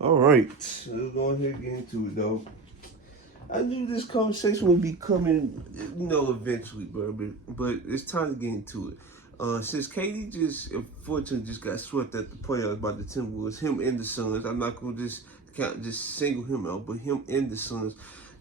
All right, let's go ahead and get into it, though. I knew this conversation would be coming, eventually, bro. But it's time to get into it. Since KD just unfortunately just got swept at the playoffs by the Timberwolves, him and the Suns. I'm not gonna just single him out, but him and the Suns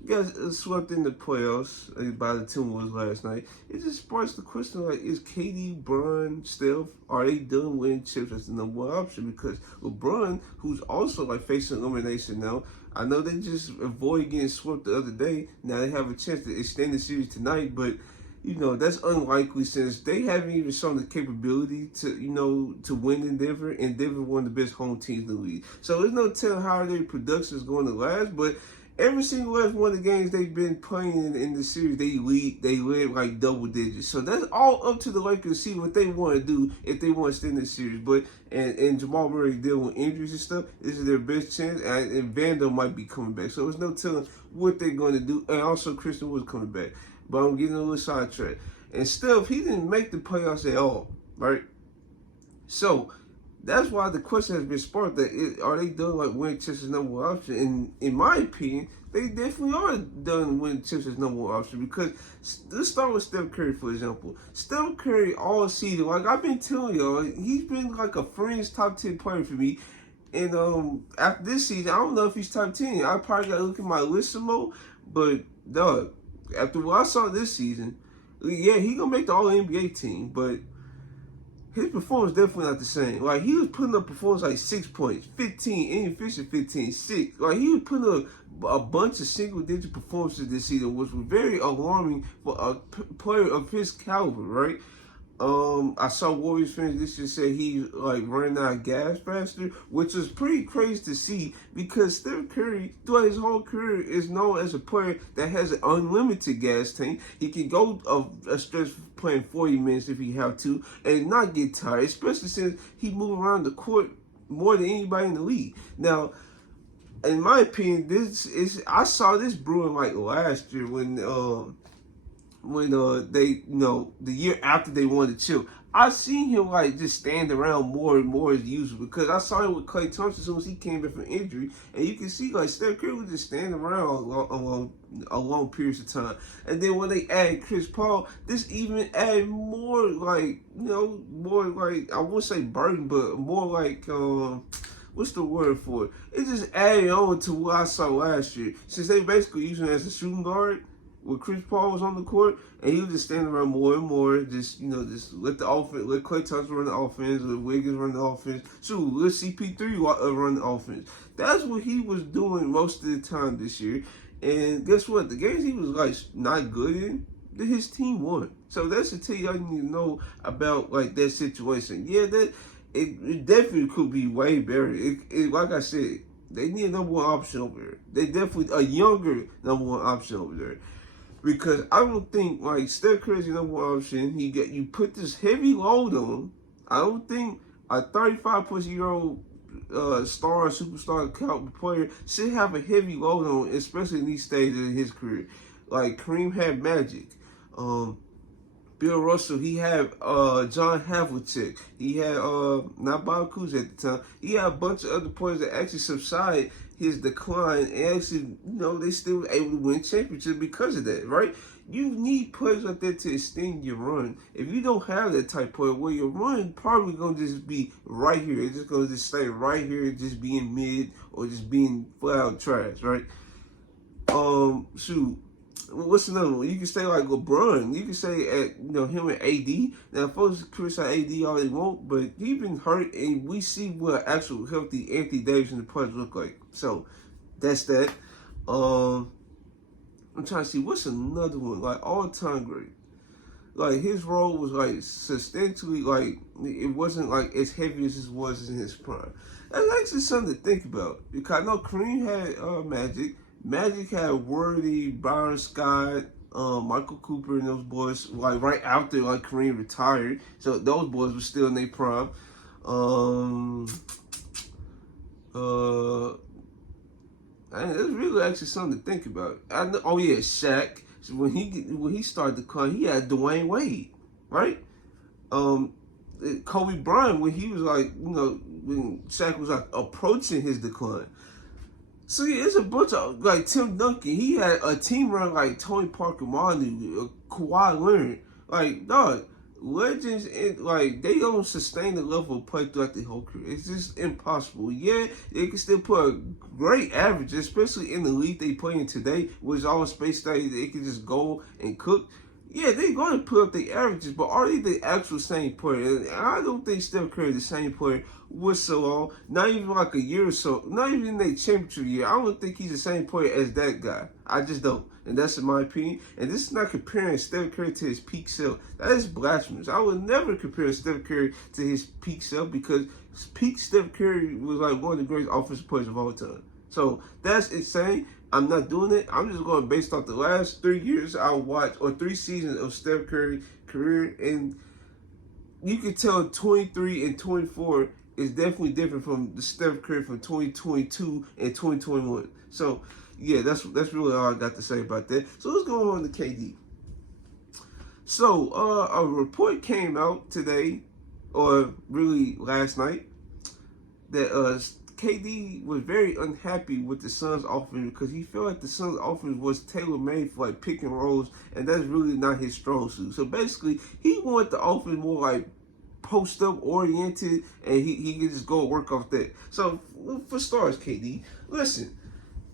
got swept in the playoffs by the Timberwolves last night. It just sparks the question: like, is KD, Bron, Steph, are they done winning chips as the number one option? Because LeBron, who's also like facing elimination now, I know they just avoided getting swept the other day. Now they have a chance to extend the series tonight, but that's unlikely since they haven't even shown the capability to win in Denver, and Denver one of the best home teams in the league. So there's no telling how their production is going to last, but every single last one of the games they've been playing in the series, they led like double digits. So that's all up to the Lakers to see what they want to do if they want to stay in the series. But and Jamal Murray dealing with injuries and stuff, this is their best chance. And Vando might be coming back, so there's no telling what they're going to do. And also Christian Wood's coming back. But I'm getting a little sidetracked. And Steph, he didn't make the playoffs at all, right? So that's why the question has been sparked that are they done like winning chips as number one option? And in my opinion, they definitely are done winning chips as number one option because let's start with Steph Curry, for example. Steph Curry all season, like I've been telling y'all, he's been like a fringe top 10 player for me. And after this season, I don't know if he's top 10. I probably gotta look at my list some more, but dog, after what I saw this season, yeah, he gonna make the All NBA team, but his performance definitely not the same. Like he was putting up performance like 6 points, 15, inefficient 15, 6. Like he was putting up a bunch of single-digit performances this season, which was very alarming for a player of his caliber, right? I saw Warriors fans this year say he like running out of gas faster, which is pretty crazy to see because Steph Curry throughout his whole career is known as a player that has an unlimited gas tank. He can go a stretch playing 40 minutes if he have to and not get tired, especially since he move around the court more than anybody in the league. Now, in my opinion, I saw this brewing like last year when they the year after they won the chip. I seen him like just stand around more and more as usual because I saw him with Klay Thompson as soon as he came back from injury, and you can see like Steph Curry was just standing around a long periods of time. And then when they added Chris Paul, this even added more like more like I won't say burden, but more like what's the word for it? It just added on to what I saw last year since they basically used him as a shooting guard when Chris Paul was on the court, and he was just standing around more and more, just let the offense, let Klay Thompson run the offense, let Wiggins run the offense, shoot, let CP3 run the offense. That's what he was doing most of the time this year. And guess what? The games he was like not good in, his team won. So that's the tell y'all need to know about like that situation. Yeah, that it definitely could be way better. Like I said, they need a number one option over there. They definitely a younger number one option over there. Because I don't think like Steph Curry's number one option. You put this heavy load on him. I don't think a 35-plus-year-old superstar caliber player should have a heavy load on him, especially in these stages of his career. Like Kareem had Magic. Bill Russell, he had John Havlicek. He had not Bob Cousy at the time. He had a bunch of other players that actually subsided his decline, and actually, they still were able to win championships because of that, right? You need players like that to extend your run. If you don't have that type of player, well, your run probably gonna just be right here. It's just gonna just stay right here, just being mid or just being flat out trash, right? Shoot. What's another one? You can say like LeBron. You can say at him and AD. Now, folks criticize AD all they want, but he's been hurt, and we see what actual healthy Anthony Davis and the players look like. So that's that. I'm trying to see what's another one like all time great. Like his role was like substantially like it wasn't like as heavy as it was in his prime. That's actually something to think about because I know Kareem had Magic. Magic had Worthy, Byron Scott, Michael Cooper, and those boys like right after like Kareem retired. So those boys were still in their prime. And it's really actually something to think about. Oh yeah, Shaq. So when he started to come, he had Dwayne Wade, right? Kobe Bryant when he was like when Shaq was like approaching his decline. So yeah, it's a bunch of like Tim Duncan. He had a team run like Tony Parker, Manu, Kawhi Leonard. Like dog, legends and like they don't sustain the level of play throughout the whole career. It's just impossible. Yeah, they can still put a great average, especially in the league they play in today, which is all space that they can just go and cook. Yeah, they're going to put up the averages, but are they the actual same player? And I don't think Steph Curry is the same player with so long. Not even like a year or so. Not even in their championship year. I don't think he's the same player as that guy. I just don't. And that's in my opinion. And this is not comparing Steph Curry to his peak self. That is blasphemous. I would never compare Steph Curry to his peak self because peak Steph Curry was like one of the greatest offensive players of all time. So that's insane. I'm not doing it. I'm just going based off the last 3 years I watched, or 3 seasons of Steph Curry career, and you can tell 23 and 24 is definitely different from the Steph Curry from 2022 and 2021. So yeah, that's really all I got to say about that. So let's go on to KD. So a report came out today, or really last night, that KD was very unhappy with the Suns' offense because he felt like the Suns' offense was tailor-made for like pick and rolls, and that's really not his strong suit. So basically, he wanted the offense more like post-up oriented, and he could just go work off that. So for stars, KD, listen.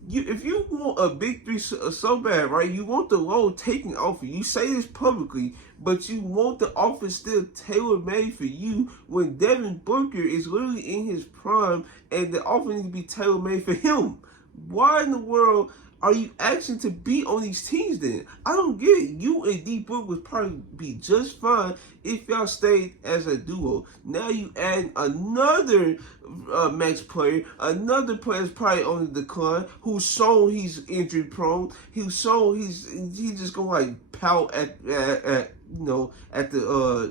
If you want a big three so bad, right, you want the load taken off of you. You say this publicly, but you want the offense still tailor-made for you when Devin Booker is literally in his prime and the offense needs to be tailor-made for him. Why in the world are you asking to be on these teams then? I don't get it. You and D Book would probably be just fine if y'all stayed as a duo. Now you add another max player, another player that's probably on the decline, who's shown he's injury prone, who's shown he's just gonna like pout at the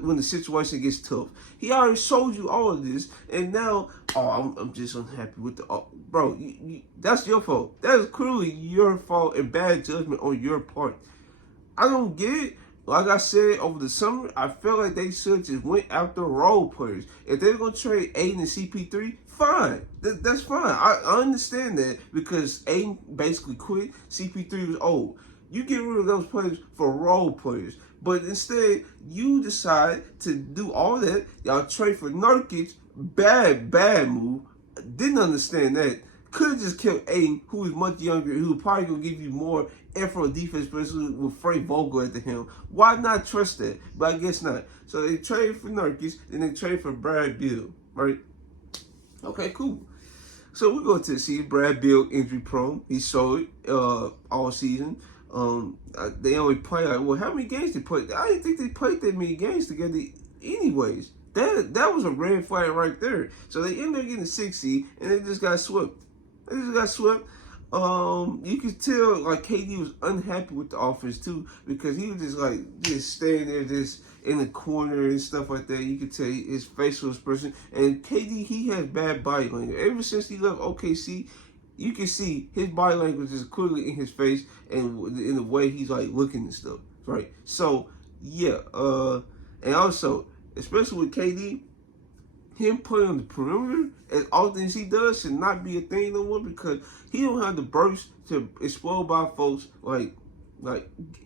when the situation gets tough. He already showed you all of this, and now I'm just unhappy with the bro. That's your fault. That is clearly your fault and bad judgment on your part. I don't get it. Like I said, over the summer, I felt like they should just went after role players. If they're gonna trade Aiden and CP3, fine. That's fine. I understand that because Aiden basically quit. CP3 was old. You get rid of those players for role players. But instead, you decide to do all that. Y'all trade for Nurkic. Bad move. Didn't understand that. Could have just kept Aiden, who is much younger, who probably going to give you more effort on defense, especially with Frank Vogel at the helm. Why not trust that? But I guess not. So they traded for Nurkic, then they traded for Brad Beal, right? Okay, cool. So we go to see Brad Beal injury prone. He showed it all season. They only play like, well, how many games they played? I didn't think they played that many games together anyways. That was a red flag right there. So they ended up getting a 6 seed, and they just got swept. You could tell like KD was unhappy with the offense too, because he was just standing there just in the corner and stuff like that. You could tell his facial expression. And KD, he has bad body language. Ever since he left OKC, you can see his body language is clearly in his face and in the way he's like looking and stuff, right? So yeah, and also especially with KD, him playing on the perimeter as often as he does should not be a thing no more, because he don't have the burst to explode by folks like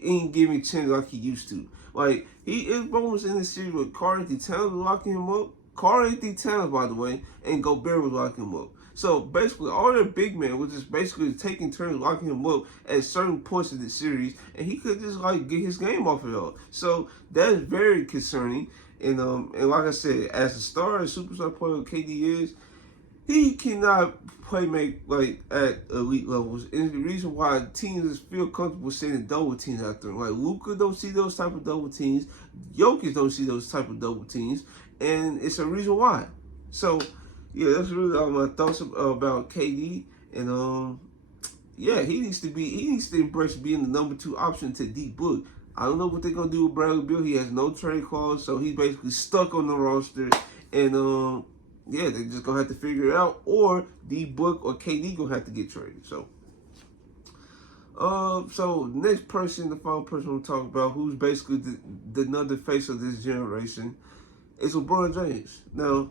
ain't giving chance like he used to. Like he is moments in the series with Karl-Anthony Towns locking him up. Karl-Anthony Towns, by the way, and Gobert was locking him up. So basically, all their big men was just basically taking turns locking him up at certain points of the series, and he could just like get his game off it all. So that is very concerning. And like I said, as a star, as superstar player KD is, he cannot make like at elite levels. And the reason why teams feel comfortable sending double teams after him, like Luka don't see those type of double teams, Jokic don't see those type of double teams, and it's a reason why. So yeah, that's really all my thoughts about KD. And yeah, he needs to embrace being the number 2 option to D Book. I don't know what they're gonna do with Bradley Beal. He has no trade clause, so he's basically stuck on the roster. And yeah, they're just gonna have to figure it out, or D Book or KD gonna have to get traded. So so next person, the final person we'll talk about, who's basically the another face of this generation, is LeBron James. Now,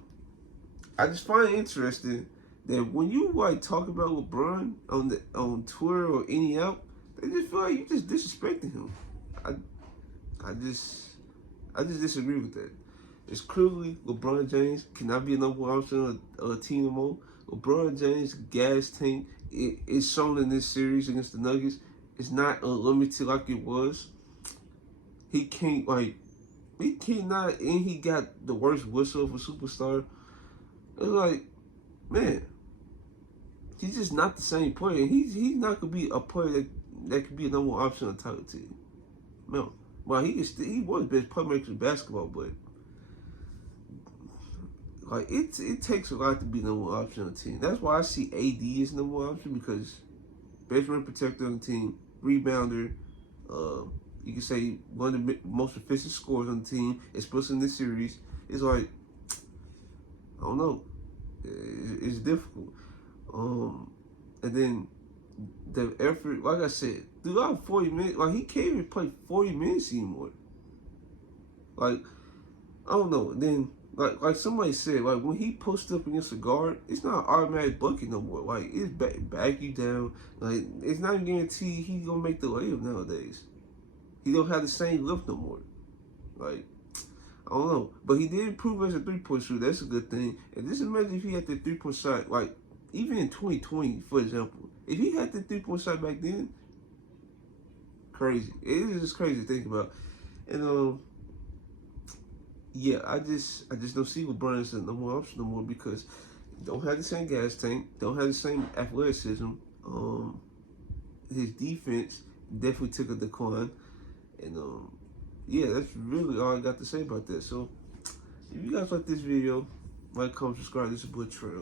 I just find it interesting that when you like talk about LeBron on Twitter or any app, they just feel like you just disrespecting him. I just disagree with that. It's clearly LeBron James cannot be a number one option on a team no more. LeBron James' gas tank is shown in this series against the Nuggets. It's not unlimited like it was. He cannot, and he got the worst whistle of a superstar. It's like, man, he's just not the same player. He's not gonna be a player that could be a number one option on the title team. No, well, he was the best playmaker in basketball, but like it takes a lot to be number one option on the team. That's why I see AD as number one option, because best rim protector on the team, rebounder. You can say one of the most efficient scorers on the team, especially in this series. It's like, I don't know, it's difficult. And then the effort, like I said, throughout 40 minutes, like he can't even play 40 minutes anymore. Like, I don't know. Then, like somebody said, like when he posts up against a guard, it's not an automatic bucket no more. Like it's back you down. Like it's not guaranteed he's gonna make the layup nowadays. He don't have the same lift no more. Like, I don't know. But he did improve as a three-point shooter. That's a good thing. And just imagine if he had the three-point shot, like, even in 2020, for example. If he had the three-point shot back then, crazy. It is just crazy to think about. And, yeah, I just don't see LeBron as the number one option no more, because he don't have the same gas tank, don't have the same athleticism. His defense definitely took a decline. And yeah, that's really all I got to say about that. So if you guys like this video, like, comment, subscribe. This is your boy Trail.